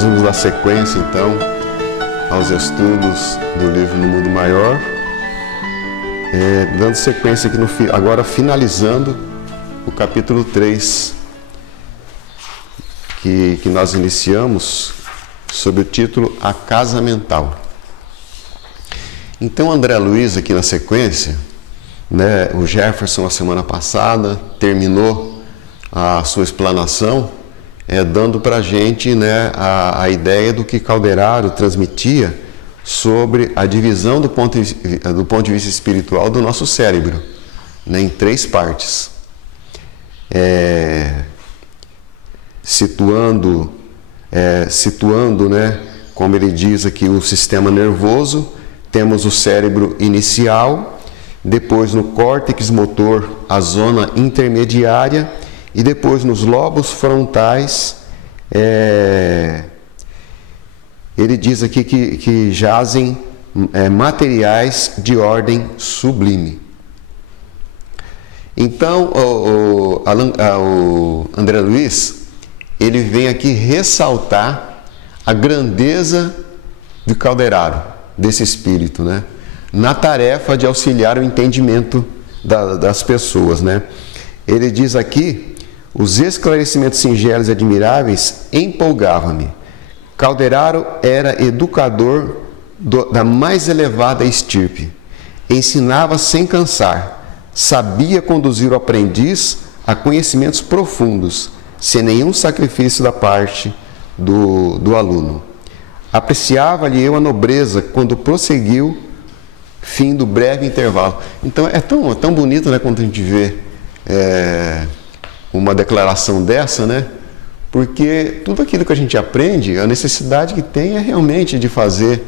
Nós vamos dar sequência, então, aos estudos do livro No Mundo Maior, dando sequência aqui, agora finalizando o capítulo 3, que nós iniciamos sob o título A Casa Mental. Então, André Luiz, aqui na sequência, né, o Jefferson, a semana passada, terminou a sua explanação, dando para a gente, né, a ideia do que Calderaro transmitia sobre a divisão do ponto de vista espiritual do nosso cérebro, né, em 3 partes. Situando, né, como ele diz aqui, o sistema nervoso, temos o cérebro inicial, depois no córtex motor, a zona intermediária, e depois nos lobos frontais, ele diz aqui que jazem materiais de ordem sublime. Então, o André Luiz, ele vem aqui ressaltar a grandeza de Calderaro, desse espírito, né, na tarefa de auxiliar o entendimento das pessoas, né. Ele diz aqui: os esclarecimentos singelos e admiráveis empolgavam-me. Calderaro era educador da mais elevada estirpe. Ensinava sem cansar. Sabia conduzir o aprendiz a conhecimentos profundos, sem nenhum sacrifício da parte do aluno. Apreciava-lhe eu a nobreza quando prosseguiu, fim do breve intervalo. Então é tão bonito, né, quando a gente vê uma declaração dessa, né? Porque tudo aquilo que a gente aprende, a necessidade que tem é realmente de fazer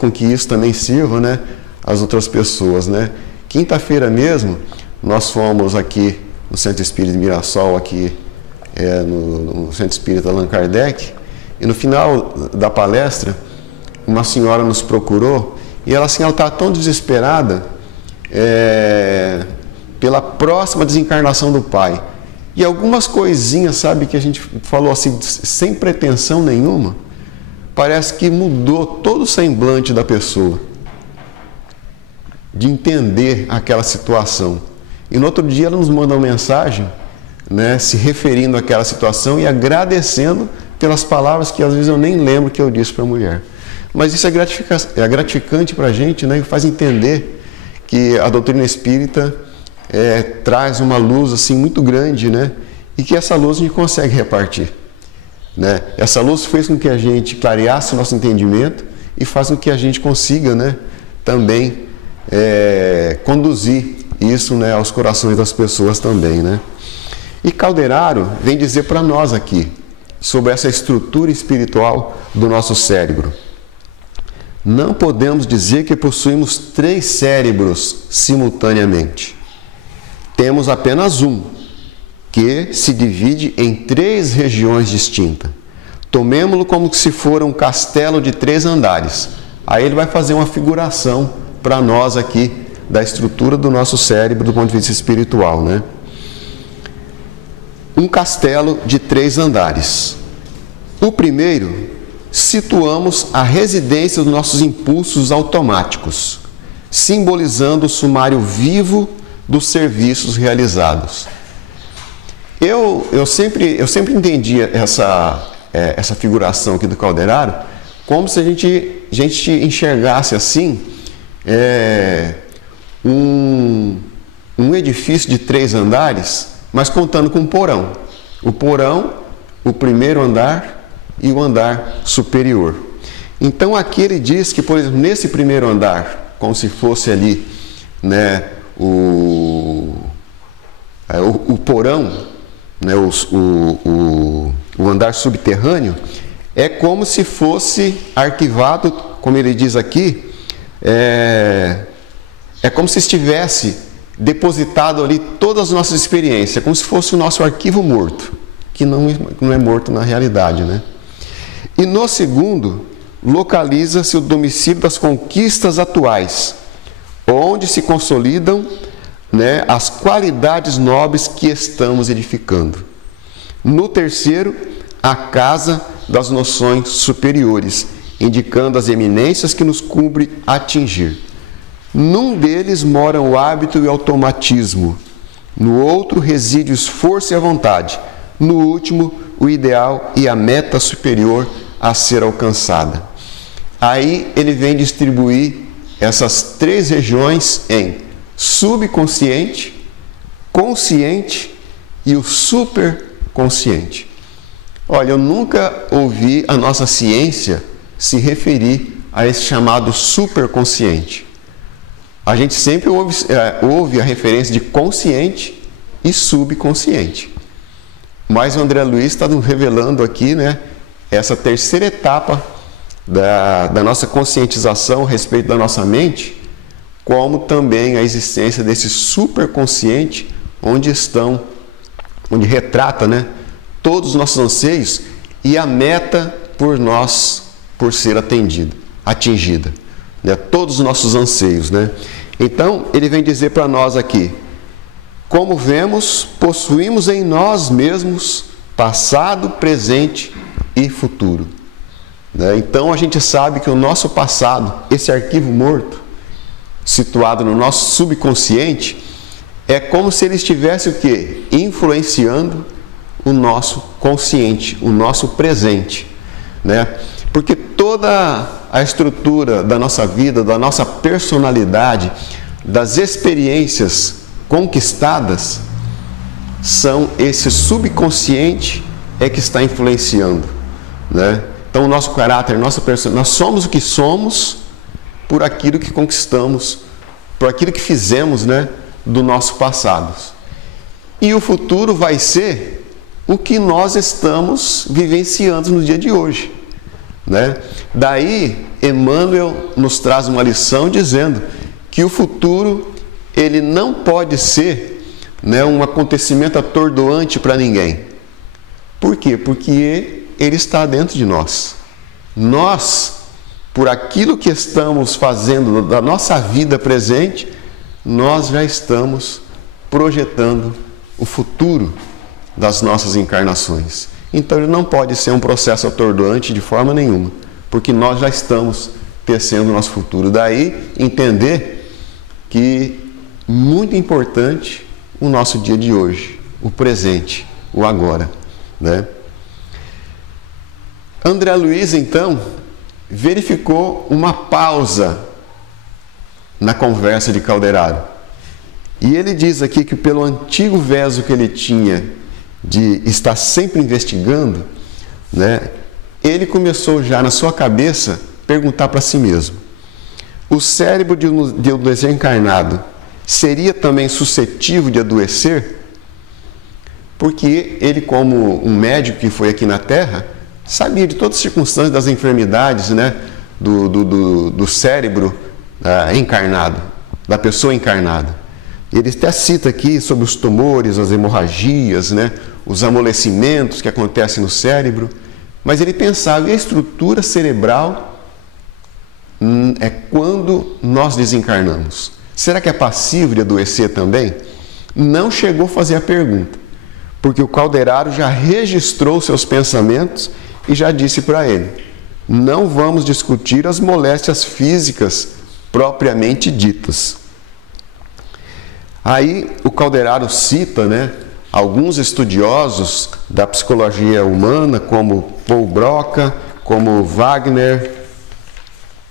com que isso também sirva, né, às outras pessoas, né? Quinta-feira mesmo, nós fomos aqui no Centro Espírita de Mirassol, aqui no Centro Espírita Allan Kardec, e no final da palestra, uma senhora nos procurou, e ela estava tão desesperada pela próxima desencarnação do pai. E algumas coisinhas, sabe, que a gente falou assim, sem pretensão nenhuma, parece que mudou todo o semblante da pessoa, de entender aquela situação. E no outro dia ela nos manda uma mensagem, né, se referindo àquela situação e agradecendo pelas palavras que às vezes eu nem lembro que eu disse para a mulher. Mas isso é gratificante para a gente, né, e faz entender que a doutrina espírita traz uma luz assim muito grande, né? E que essa luz a gente consegue repartir, né? Essa luz fez com que a gente clareasse o nosso entendimento e faz com que a gente consiga, né, também conduzir isso, né, aos corações das pessoas também, né? E Calderaro vem dizer para nós aqui sobre essa estrutura espiritual do nosso cérebro. Não podemos dizer que possuímos 3 cérebros simultaneamente. Temos apenas um, que se divide em 3 regiões distintas. Tomemo-lo como se for um castelo de 3 andares. Aí ele vai fazer uma figuração para nós aqui da estrutura do nosso cérebro do ponto de vista espiritual, né? Um castelo de 3 andares. O primeiro, situamos a residência dos nossos impulsos automáticos, simbolizando o sumário vivo dos serviços realizados. Eu sempre entendi essa figuração aqui do Calderaro como se a gente enxergasse assim um edifício de 3 andares, mas contando com um porão. O porão, o primeiro andar e o andar superior. Então aqui ele diz que, por exemplo, nesse primeiro andar, como se fosse ali, né, o porão, né, o andar subterrâneo, é como se fosse arquivado, como ele diz aqui, é como se estivesse depositado ali todas as nossas experiências, como se fosse o nosso arquivo morto, que não é morto na realidade, né? E no segundo, localiza-se o domicílio das conquistas atuais, onde se consolidam, né, as qualidades nobres que estamos edificando. No terceiro, a casa das noções superiores, indicando as eminências que nos cumpre atingir. Num deles moram o hábito e o automatismo, no outro reside o esforço e a vontade, no último o ideal e a meta superior a ser alcançada. Aí ele vem distribuir essas três regiões em subconsciente, consciente e o superconsciente. Olha, eu nunca ouvi a nossa ciência se referir a esse chamado superconsciente. A gente sempre ouve a referência de consciente e subconsciente. Mas o André Luiz está nos revelando aqui, né, essa terceira etapa da nossa conscientização a respeito da nossa mente, como também a existência desse superconsciente, onde retrata, né, todos os nossos anseios e a meta por ser atingida, né, todos os nossos anseios, né? Então, ele vem dizer para nós aqui, como vemos, possuímos em nós mesmos passado, presente e futuro. Né? Então, a gente sabe que o nosso passado, esse arquivo morto, situado no nosso subconsciente, é como se ele estivesse o quê? Influenciando o nosso consciente, o nosso presente, né? Porque toda a estrutura da nossa vida, da nossa personalidade, das experiências conquistadas, são esse subconsciente que está influenciando, né? Então, o nosso caráter, nossa personalidade, nós somos o que somos por aquilo que conquistamos, por aquilo que fizemos, né, do nosso passado. E o futuro vai ser o que nós estamos vivenciando no dia de hoje, né? Daí, Emmanuel nos traz uma lição dizendo que o futuro ele não pode ser, né, um acontecimento atordoante para ninguém. Por quê? Porque ele está dentro de nós. Nós, por aquilo que estamos fazendo da nossa vida presente, nós já estamos projetando o futuro das nossas encarnações. Então ele não pode ser um processo atordoante de forma nenhuma, porque nós já estamos tecendo o nosso futuro. Daí entender que muito importante o nosso dia de hoje, o presente, o agora, né? André Luiz, então, verificou uma pausa na conversa de Calderaro. E ele diz aqui que pelo antigo verso que ele tinha de estar sempre investigando, né, ele começou já na sua cabeça perguntar para si mesmo: o cérebro de um desencarnado seria também suscetível de adoecer? Porque ele, como um médico que foi aqui na Terra, sabia de todas as circunstâncias das enfermidades, né, do cérebro encarnado, da pessoa encarnada. Ele até cita aqui sobre os tumores, as hemorragias, né, os amolecimentos que acontecem no cérebro, mas ele pensava, e a estrutura cerebral é quando nós desencarnamos. Será que é passível de adoecer também? Não chegou a fazer a pergunta, porque o Calderaro já registrou seus pensamentos e já disse para ele: não vamos discutir as moléstias físicas propriamente ditas. Aí o Calderaro cita, né, alguns estudiosos da psicologia humana, como Paul Broca, como Wagner,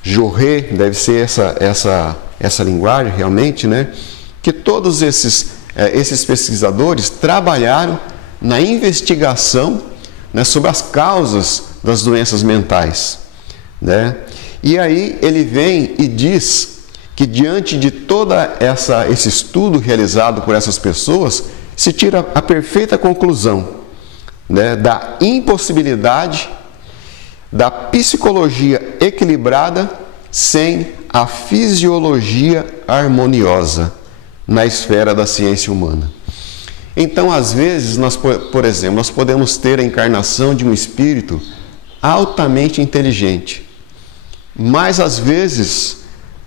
Jaurès, deve ser essa linguagem realmente, né, que todos esses pesquisadores trabalharam na investigação, né, sobre as causas das doenças mentais, né? E aí ele vem e diz que diante de todo esse estudo realizado por essas pessoas, se tira a perfeita conclusão, né, da impossibilidade da psicologia equilibrada sem a fisiologia harmoniosa na esfera da ciência humana. Então, às vezes, por exemplo, nós podemos ter a encarnação de um espírito altamente inteligente, mas às vezes,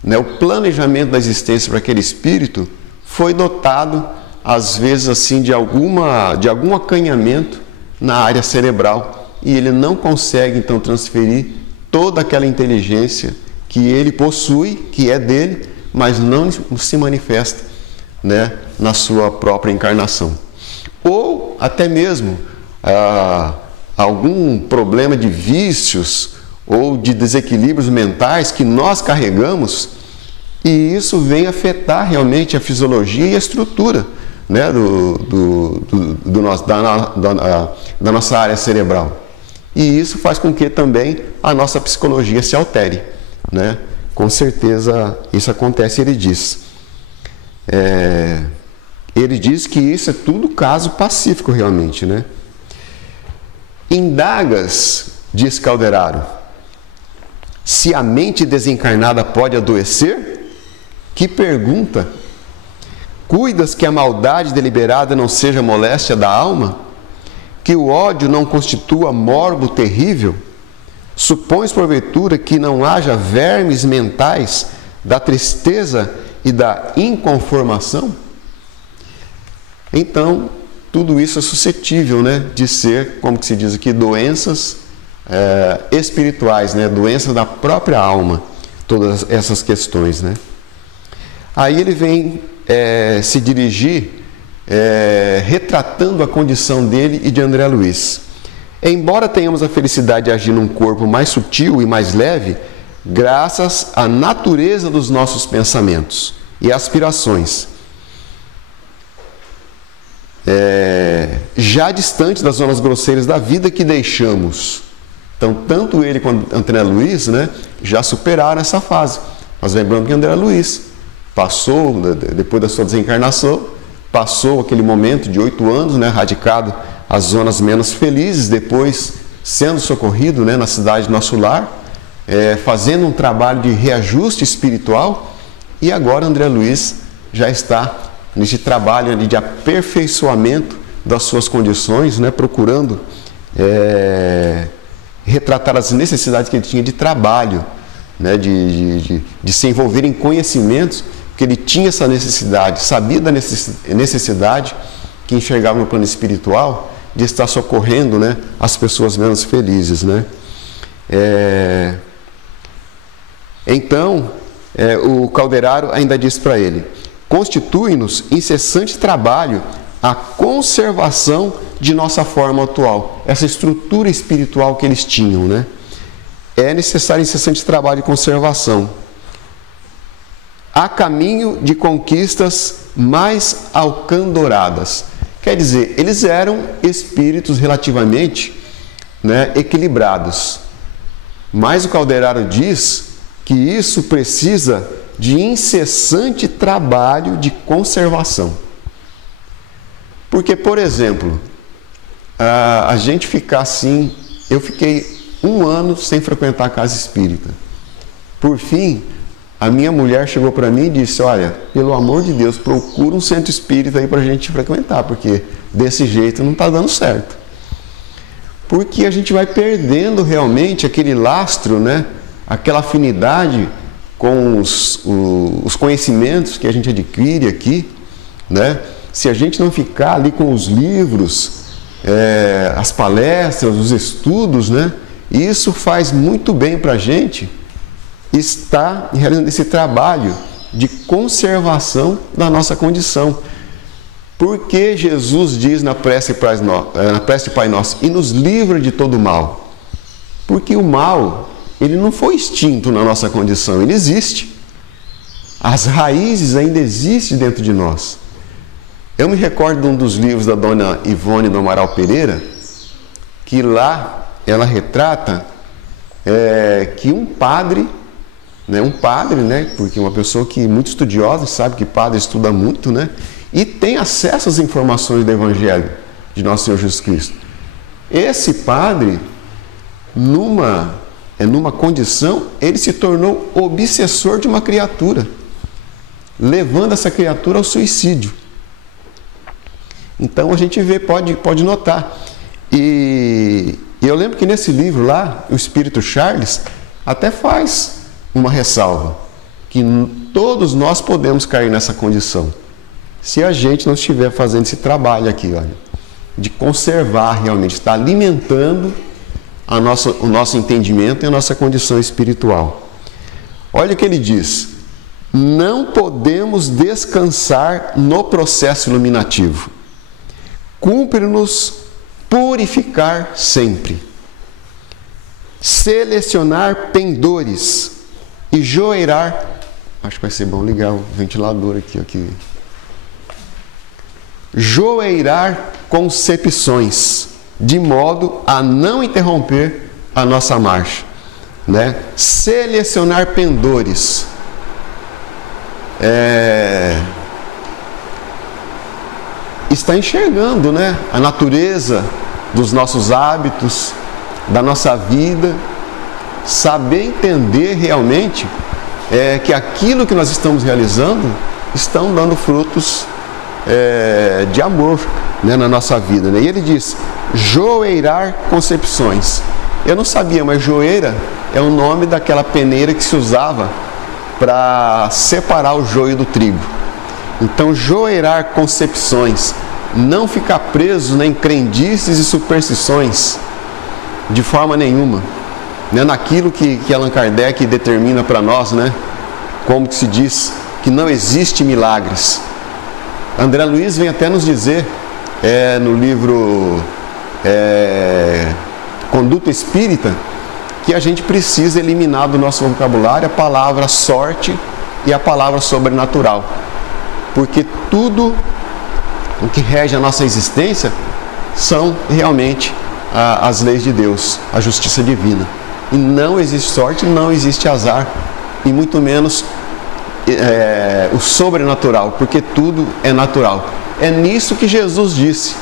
né, o planejamento da existência para aquele espírito foi dotado, às vezes, assim, de algum acanhamento na área cerebral, e ele não consegue então transferir toda aquela inteligência que ele possui, que é dele, mas não se manifesta, né, na sua própria encarnação. Ou até mesmo algum problema de vícios ou de desequilíbrios mentais que nós carregamos, e isso vem afetar realmente a fisiologia e a estrutura, né, da nossa área cerebral. E isso faz com que também a nossa psicologia se altere, né? Com certeza isso acontece, ele diz. Ele diz que isso é tudo caso pacífico realmente, né? Indagas, diz Calderaro, se a mente desencarnada pode adoecer? Que pergunta! Cuidas que a maldade deliberada não seja moléstia da alma? Que o ódio não constitua morbo terrível? Supões, porventura, que não haja vermes mentais da tristeza e da inconformação? Então, tudo isso é suscetível, né, de ser, como que se diz aqui, doenças espirituais, né, doenças da própria alma, todas essas questões, né? Aí ele vem se dirigir retratando a condição dele e de André Luiz. Embora tenhamos a felicidade de agir num corpo mais sutil e mais leve, graças à natureza dos nossos pensamentos e aspirações, já distante das zonas grosseiras da vida que deixamos. Então, tanto ele quanto André Luiz, né, já superaram essa fase. Nós lembramos que André Luiz passou, depois da sua desencarnação, passou aquele momento de 8 anos, né, radicado às zonas menos felizes, depois sendo socorrido, né, na cidade do nosso lar, fazendo um trabalho de reajuste espiritual, e agora André Luiz já está nesse trabalho de aperfeiçoamento das suas condições, né, procurando retratar as necessidades que ele tinha de trabalho, né, de se envolver em conhecimentos, porque ele tinha essa necessidade, sabia da necessidade que enxergava no plano espiritual de estar socorrendo, né, as pessoas menos felizes, né? Então, o Calderaro ainda diz para ele: constitui-nos incessante trabalho a conservação de nossa forma atual, essa estrutura espiritual que eles tinham, né? É necessário incessante trabalho de conservação, a caminho de conquistas mais alcandoradas. Quer dizer, eles eram espíritos relativamente, né, equilibrados. Mas o Calderaro diz que isso precisa de incessante trabalho de conservação. Porque, por exemplo, a gente ficar assim, eu fiquei 1 ano sem frequentar a casa espírita. Por fim, a minha mulher chegou para mim e disse: olha, pelo amor de Deus, procura um centro espírita aí para a gente frequentar, porque desse jeito não está dando certo. Porque a gente vai perdendo realmente aquele lastro, né? Aquela afinidade com os conhecimentos que a gente adquire aqui, né? Se a gente não ficar ali com os livros, as palestras, os estudos, né? Isso faz muito bem para a gente estar realizando esse trabalho de conservação da nossa condição. Porque Jesus diz na prece Pai Nosso: e nos livra de todo mal. Porque o mal, ele não foi extinto na nossa condição, ele existe. As raízes ainda existem dentro de nós. Eu me recordo de um dos livros da dona Ivone do Amaral Pereira, que lá ela retrata que um padre, né, porque uma pessoa que é muito estudiosa, sabe que padre estuda muito, né, e tem acesso às informações do Evangelho de Nosso Senhor Jesus Cristo. Esse padre, numa condição, ele se tornou obsessor de uma criatura, levando essa criatura ao suicídio. Então a gente vê, pode notar. E eu lembro que nesse livro lá, o Espírito Charles até faz uma ressalva, que todos nós podemos cair nessa condição, se a gente não estiver fazendo esse trabalho aqui, olha, de conservar realmente, estar alimentando o nosso entendimento e a nossa condição espiritual. Olha o que ele diz: não podemos descansar no processo iluminativo. Cumpre-nos purificar sempre, selecionar pendores e joeirar. Acho que vai ser bom ligar o ventilador aqui. Joeirar concepções, de modo a não interromper a nossa marcha, né? Selecionar pendores. Está enxergando, né, a natureza dos nossos hábitos, da nossa vida, saber entender realmente que aquilo que nós estamos realizando estão dando frutos de amor, né, na nossa vida, né? E ele diz: joeirar concepções. Eu não sabia, mas joeira é o nome daquela peneira que se usava para separar o joio do trigo. Então, joeirar concepções, não ficar preso em crendices e superstições de forma nenhuma, né? Naquilo que Allan Kardec determina para nós, né? Como que se diz que não existe milagres. André Luiz vem até nos dizer no livro Conduta Espírita que a gente precisa eliminar do nosso vocabulário a palavra sorte e a palavra sobrenatural, porque tudo o que rege a nossa existência são realmente as leis de Deus, a justiça divina. E não existe sorte, não existe azar, e muito menos o sobrenatural, porque tudo é natural. É nisso que Jesus disse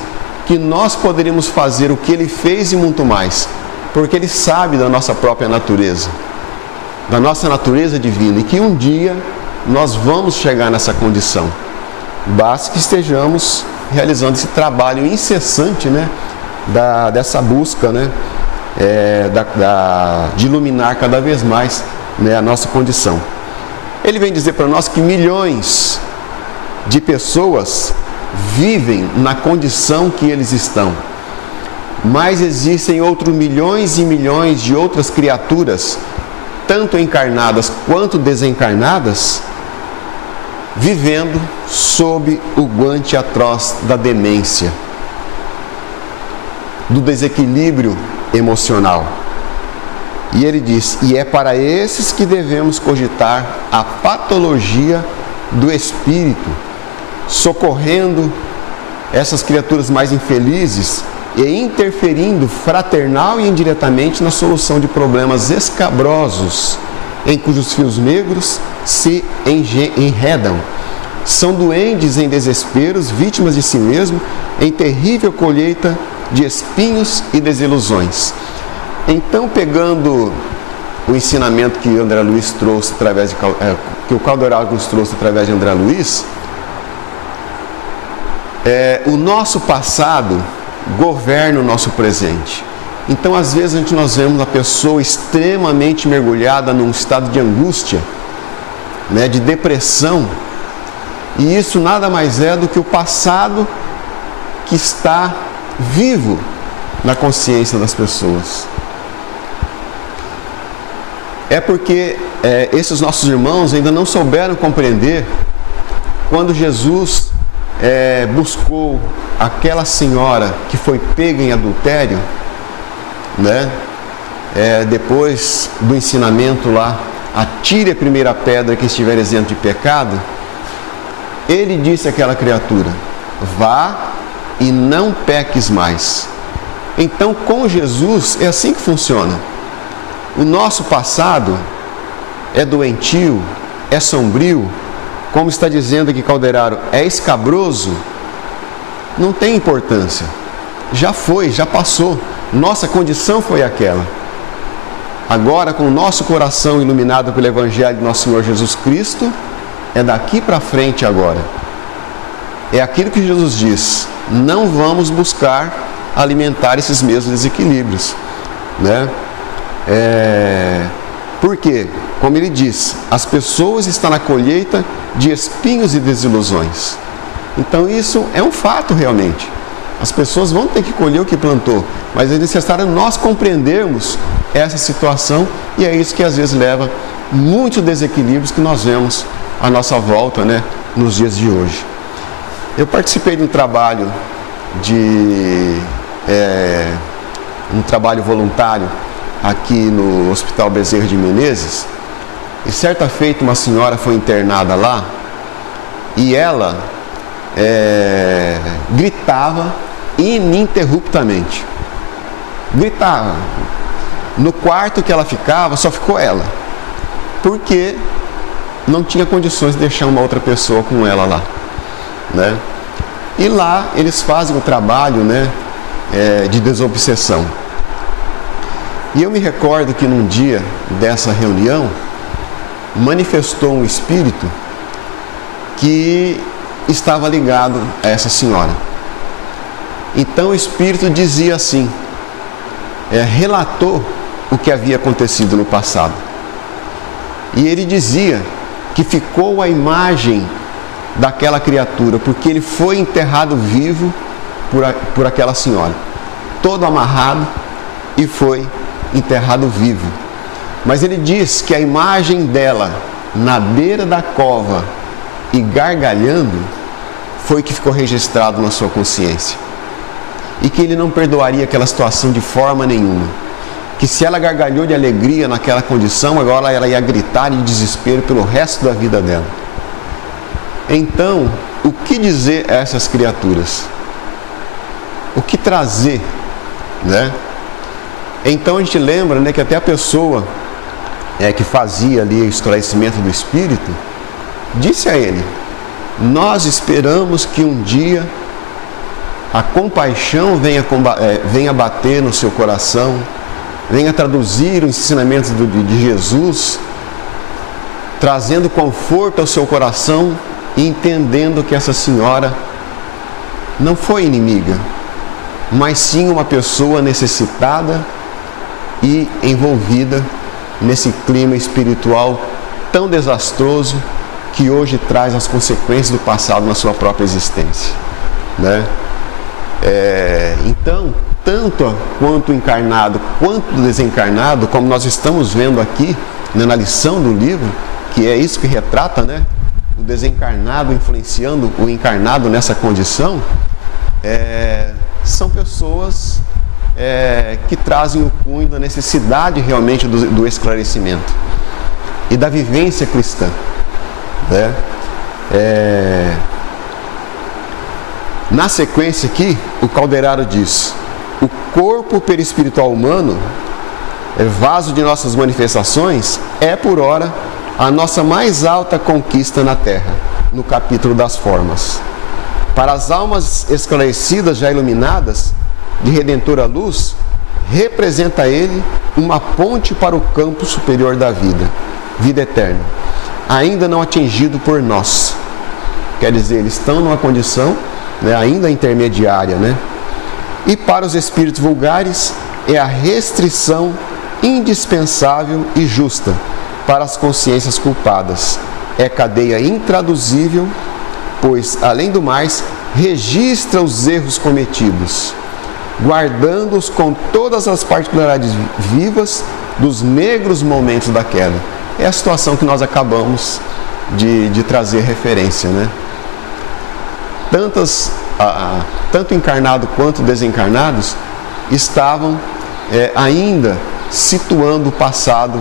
que nós poderíamos fazer o que Ele fez e muito mais, porque Ele sabe da nossa própria natureza, da nossa natureza divina, e que um dia nós vamos chegar nessa condição. Basta que estejamos realizando esse trabalho incessante, né, dessa busca, né, de iluminar cada vez mais, né, a nossa condição. Ele vem dizer para nós que milhões de pessoas vivem na condição que eles estão, mas existem outros milhões e milhões de outras criaturas, tanto encarnadas quanto desencarnadas, vivendo sob o guante atroz da demência, do desequilíbrio emocional. E ele diz: e é para esses que devemos cogitar a patologia do espírito, socorrendo essas criaturas mais infelizes e interferindo fraternal e indiretamente na solução de problemas escabrosos em cujos fios negros se enredam. São duendes em desesperos, vítimas de si mesmo, em terrível colheita de espinhos e desilusões. Então, pegando o ensinamento que André Luiz trouxe através que o Caldeirão nos trouxe através de André Luiz, o nosso passado governa o nosso presente. Então, às vezes, nós vemos uma pessoa extremamente mergulhada num estado de angústia, né, de depressão, e isso nada mais é do que o passado que está vivo na consciência das pessoas. É porque esses nossos irmãos ainda não souberam compreender quando Jesus buscou aquela senhora que foi pega em adultério, né? Depois do ensinamento lá, atire a primeira pedra que estiver isento de pecado. Ele disse àquela criatura: vá e não peques mais. Então, com Jesus é assim que funciona. O nosso passado é doentio, é sombrio, como está dizendo aqui Calderaro, é escabroso, não tem importância. Já foi, já passou. Nossa condição foi aquela. Agora, com o nosso coração iluminado pelo Evangelho de nosso Senhor Jesus Cristo, é daqui para frente agora. É aquilo que Jesus diz: não vamos buscar alimentar esses mesmos desequilíbrios, né? Por quê? Como ele diz, as pessoas estão na colheita de espinhos e desilusões. Então isso é um fato realmente. As pessoas vão ter que colher o que plantou, mas é necessário nós compreendermos essa situação, e é isso que às vezes leva muitos desequilíbrios que nós vemos à nossa volta, né, nos dias de hoje. Eu participei de um trabalho um trabalho voluntário aqui no Hospital Bezerra de Menezes, e certa feita uma senhora foi internada lá e ela gritava ininterruptamente. Gritava. No quarto que ela ficava, só ficou ela, porque não tinha condições de deixar uma outra pessoa com ela lá, né? E lá eles fazem o trabalho, né, de desobsessão. E eu me recordo que num dia dessa reunião, manifestou um espírito que estava ligado a essa senhora. Então o espírito dizia assim, relatou o que havia acontecido no passado. E ele dizia que ficou a imagem daquela criatura, porque ele foi enterrado vivo por aquela senhora, todo amarrado, e foi enterrado vivo. Mas ele diz que a imagem dela na beira da cova e gargalhando foi que ficou registrado na sua consciência, e que ele não perdoaria aquela situação de forma nenhuma, que se ela gargalhou de alegria naquela condição, agora ela ia gritar de desespero pelo resto da vida dela. Então, o que dizer a essas criaturas? O que trazer, né? Então a gente lembra, né, que até a pessoa que fazia ali o esclarecimento do espírito disse a ele: nós esperamos que um dia a compaixão venha bater no seu coração, venha traduzir os ensinamentos de Jesus, trazendo conforto ao seu coração e entendendo que essa senhora não foi inimiga, mas sim uma pessoa necessitada e envolvida nesse clima espiritual tão desastroso que hoje traz as consequências do passado na sua própria existência, né? Então, tanto quanto o encarnado quanto o desencarnado, como nós estamos vendo aqui na lição do livro, que é isso que retrata, né? O desencarnado influenciando o encarnado nessa condição, são pessoas que trazem o cunho da necessidade realmente do esclarecimento e da vivência cristã, né? Na sequência aqui, o Calderaro diz: o corpo perispiritual humano, vaso de nossas manifestações, é por ora a nossa mais alta conquista na Terra, no capítulo das formas. Para as almas esclarecidas, já iluminadas, de redentora luz, representa ele uma ponte para o campo superior da vida, vida eterna, ainda não atingido por nós. Quer dizer, eles estão numa condição, né, ainda intermediária, né? E para os espíritos vulgares é a restrição indispensável e justa para as consciências culpadas. É cadeia intraduzível, pois, além do mais, registra os erros cometidos, guardando-os com todas as particularidades vivas dos negros momentos da queda. É a situação que nós acabamos de trazer referência, né? Tanto encarnados quanto desencarnados estavam ainda situando o passado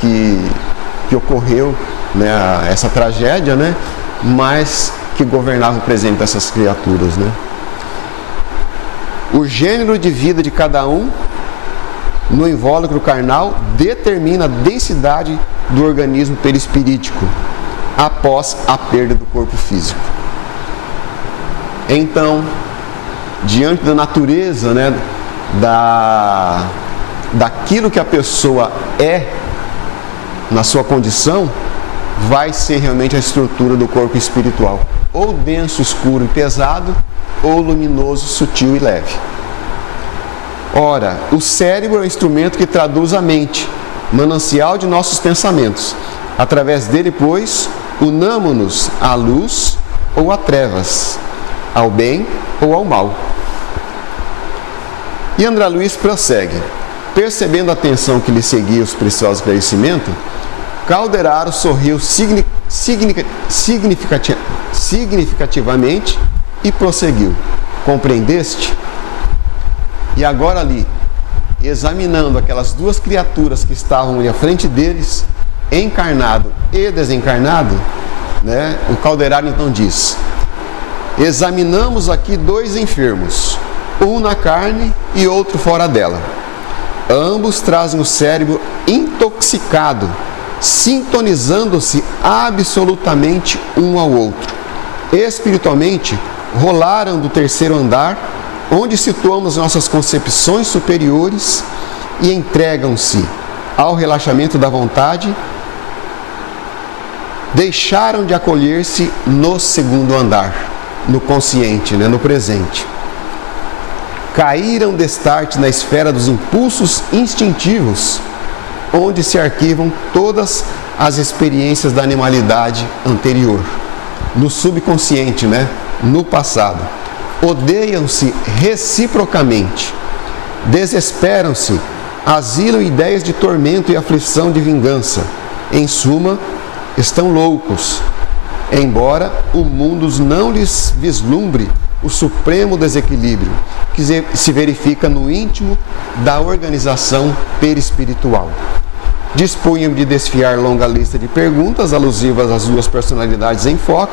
que ocorreu, né, essa tragédia, né, mas que governava o presente dessas criaturas, né? O gênero de vida de cada um no invólucro carnal determina a densidade do organismo perispirítico após a perda do corpo físico. Então, diante da natureza, né, daquilo que a pessoa é na sua condição, vai ser realmente a estrutura do corpo espiritual, ou denso, escuro e pesado, ou luminoso, sutil e leve. Ora, o cérebro é o instrumento que traduz a mente, manancial de nossos pensamentos. Através dele, pois, unamo-nos à luz ou a trevas, ao bem ou ao mal. E André Luiz prossegue. Percebendo a atenção que lhe seguia os preciosos esclarecimentos, Calderaro sorriu significativamente e prosseguiu. Compreendeste? E agora ali, examinando aquelas duas criaturas que estavam ali à frente deles, encarnado e desencarnado, né, o Calderaro então diz: examinamos aqui dois enfermos, um na carne e outro fora dela. Ambos trazem o cérebro intoxicado, sintonizando-se absolutamente um ao outro. Espiritualmente, rolaram do terceiro andar, onde situamos nossas concepções superiores, e entregam-se ao relaxamento da vontade. Deixaram de acolher-se no segundo andar, no consciente, no presente. Caíram destarte na esfera dos impulsos instintivos, onde se arquivam todas as experiências da animalidade anterior, no subconsciente, no passado. Odeiam-se reciprocamente, desesperam-se, asilam ideias de tormento e aflição de vingança. Em suma, estão loucos, embora o mundo não lhes vislumbre o supremo desequilíbrio que se verifica no íntimo da organização perispiritual. Dispunha-me de desfiar longa lista de perguntas alusivas às duas personalidades em foco,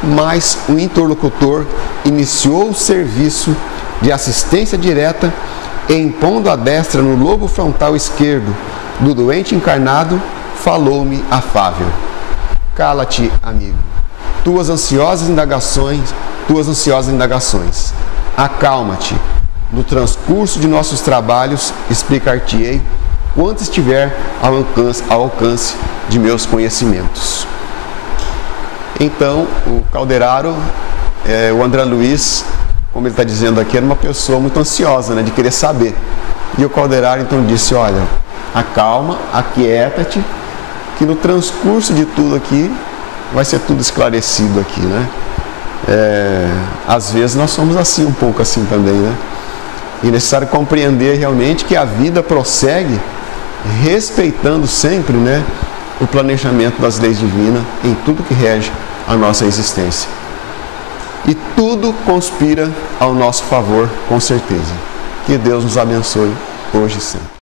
mas o interlocutor iniciou o serviço de assistência direta e, impondo a destra no lobo frontal esquerdo do doente encarnado, falou-me afável. Cala-te, amigo. Tuas ansiosas indagações. Acalma-te. No transcurso de nossos trabalhos, explicar-te-ei quanto estiver ao alcance de meus conhecimentos. Então, o Calderaro, o André Luiz, como ele está dizendo aqui, era uma pessoa muito ansiosa, de querer saber. E o Calderaro então disse: olha, acalma, aquieta-te, que no transcurso de tudo aqui vai ser tudo esclarecido aqui, às vezes nós somos assim, um pouco assim também, E é necessário compreender realmente que a vida prossegue respeitando sempre, o planejamento das leis divinas em tudo que rege a nossa existência. E tudo conspira ao nosso favor, com certeza. Que Deus nos abençoe hoje e sempre.